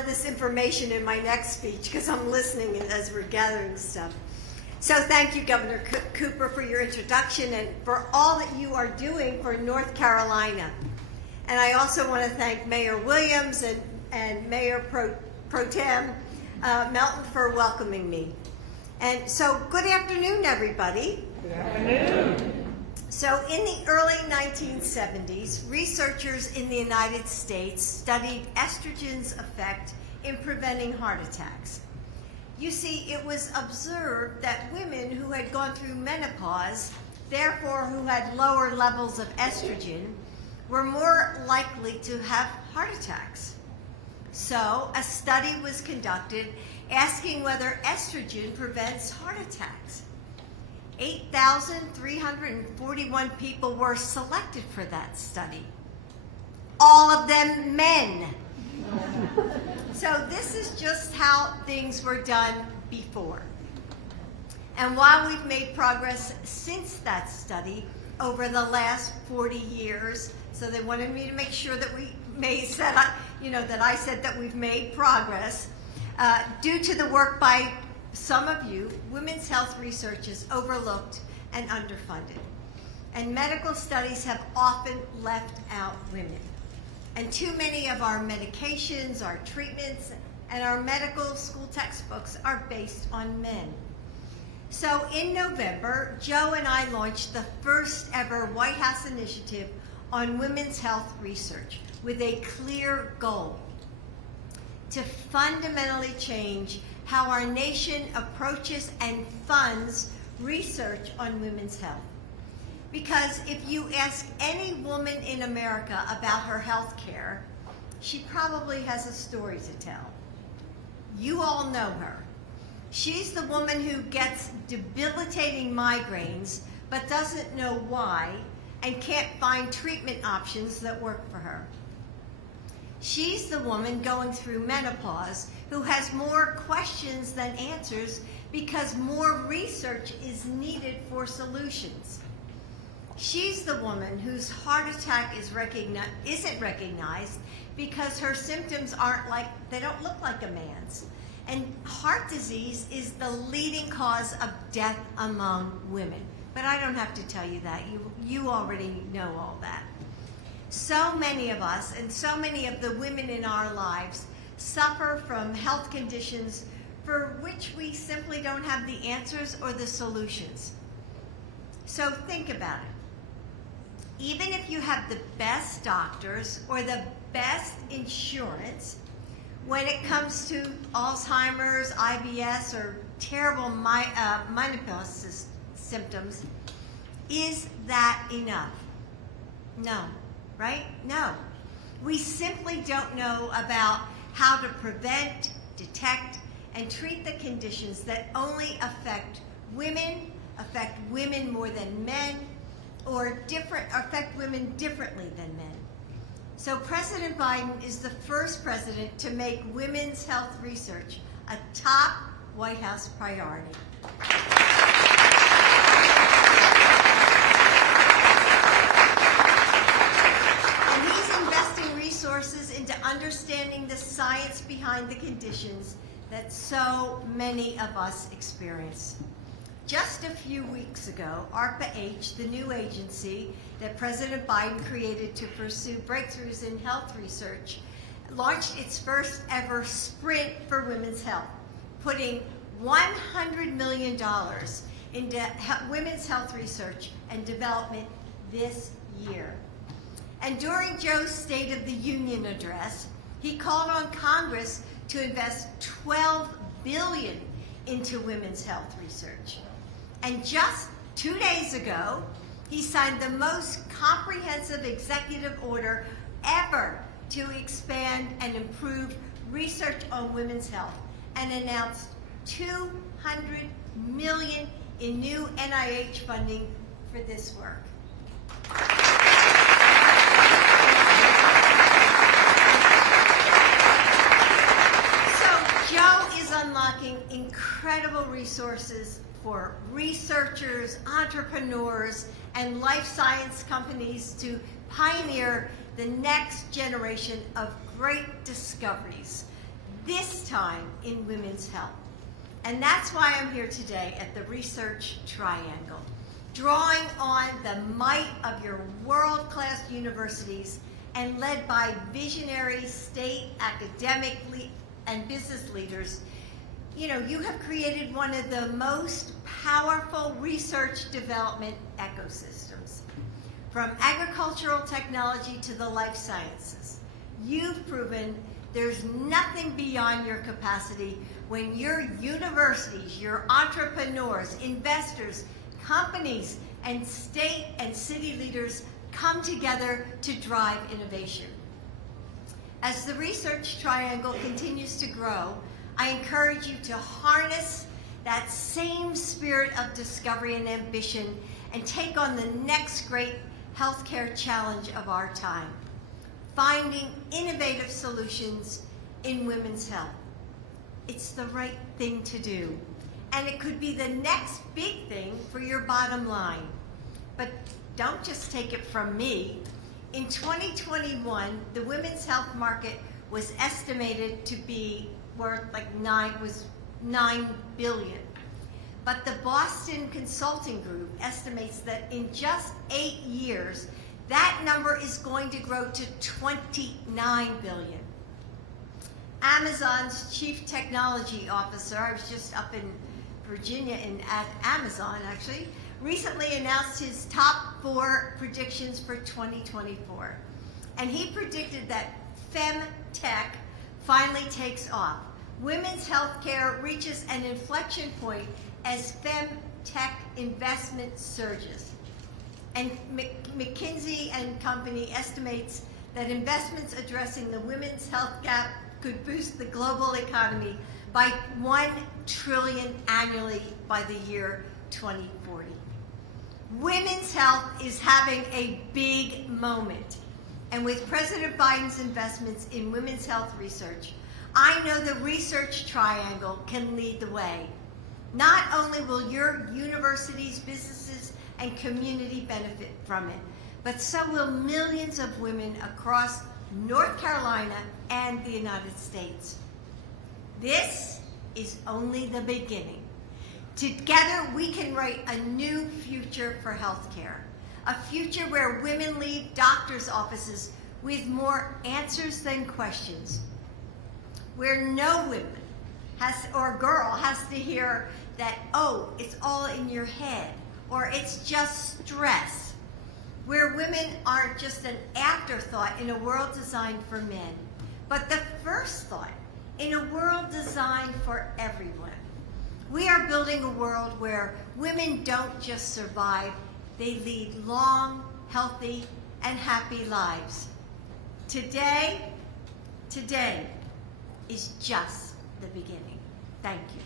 of this information in my next speech because I'm listening as we're gathering stuff. So thank you, Governor Cooper, for your introduction and for all that you are doing for North Carolina. And I also want to thank Mayor Williams and Mayor Pro Tem Melton for welcoming me. And so good afternoon, everybody. Good afternoon. So in the early 1970s, researchers in the United States studied estrogen's effect in preventing heart attacks. You see, it was observed that women who had gone through menopause, therefore who had lower levels of estrogen, were more likely to have heart attacks. So a study was conducted asking whether estrogen prevents heart attacks. 8,341 people were selected for that study. All of them men. So this is just how things were done before. And while we've made progress since that study over the last 40 years, so they wanted me to make sure that that I said that we've made progress. Due to the work by some of you, women's health research is overlooked and underfunded. And medical studies have often left out women. And too many of our medications, our treatments, and our medical school textbooks are based on men. So in November, Joe and I launched the first ever White House initiative on women's health research with a clear goal: to fundamentally change how our nation approaches and funds research on women's health. Because if you ask any woman in America about her health care, she probably has a story to tell. You all know her. She's the woman who gets debilitating migraines but doesn't know why and can't find treatment options that work for her. She's the woman going through menopause who has more questions than answers because more research is needed for solutions. She's the woman whose heart attack isn't recognized because her symptoms they don't look like a man's. And heart disease is the leading cause of death among women. But I don't have to tell you that. You already know all that. So many of us and so many of the women in our lives suffer from health conditions for which we simply don't have the answers or the solutions. So think about it. Even if you have the best doctors or the best insurance, when it comes to Alzheimer's, IBS, or terrible menopause symptoms, is that enough? No. Right? No. We simply don't know about how to prevent, detect, and treat the conditions that only affect women more than men, or affect women differently than men. So President Biden is the first president to make women's health research a top White House priority. Resources into understanding the science behind the conditions that so many of us experience. Just a few weeks ago, ARPA-H, the new agency that President Biden created to pursue breakthroughs in health research, launched its first ever sprint for women's health, putting $100 million into women's health research and development this year. And during Joe's State of the Union address, he called on Congress to invest $12 billion into women's health research. And just 2 days ago, he signed the most comprehensive executive order ever to expand and improve research on women's health and announced $200 million in new NIH funding for this work. Joe is unlocking incredible resources for researchers, entrepreneurs, and life science companies to pioneer the next generation of great discoveries. this time in women's health. And that's why I'm here today at the Research Triangle, drawing on the might of your world-class universities and led by visionary state, academic, and business leaders. You know, you have created one of the most powerful research development ecosystems. From agricultural technology to the life sciences, you've proven there's nothing beyond your capacity when your universities, your entrepreneurs, investors, companies, and state and city leaders come together to drive innovation. As the Research Triangle continues to grow, I encourage you to harness that same spirit of discovery and ambition and take on the next great healthcare challenge of our time, finding innovative solutions in women's health. It's the right thing to do, and it could be the next big thing for your bottom line. But don't just take it from me. In 2021, the women's health market was estimated to be worth like $9 billion. But the Boston Consulting Group estimates that in just 8 years, that number is going to grow to $29 billion. Amazon's Chief Technology Officer, I was just up in Virginia at Amazon actually, recently announced his top 4 predictions for 2024. And he predicted that femtech finally takes off. Women's healthcare reaches an inflection point as femtech investment surges. And McKinsey and Company estimates that investments addressing the women's health gap could boost the global economy by $1 trillion annually by the year 2040. Women's health is having a big moment. And with President Biden's investments in women's health research, I know the Research Triangle can lead the way. Not only will your universities, businesses, and community benefit from it, but so will millions of women across North Carolina and the United States. This is only the beginning. Together, we can write a new future for healthcare, a future where women leave doctors' offices with more answers than questions, where no woman or girl has to hear that, oh, it's all in your head, or it's just stress, where women aren't just an afterthought in a world designed for men, but the first thought in a world designed for everyone. We are building a world where women don't just survive, they lead long, healthy, and happy lives. Today is just the beginning. Thank you.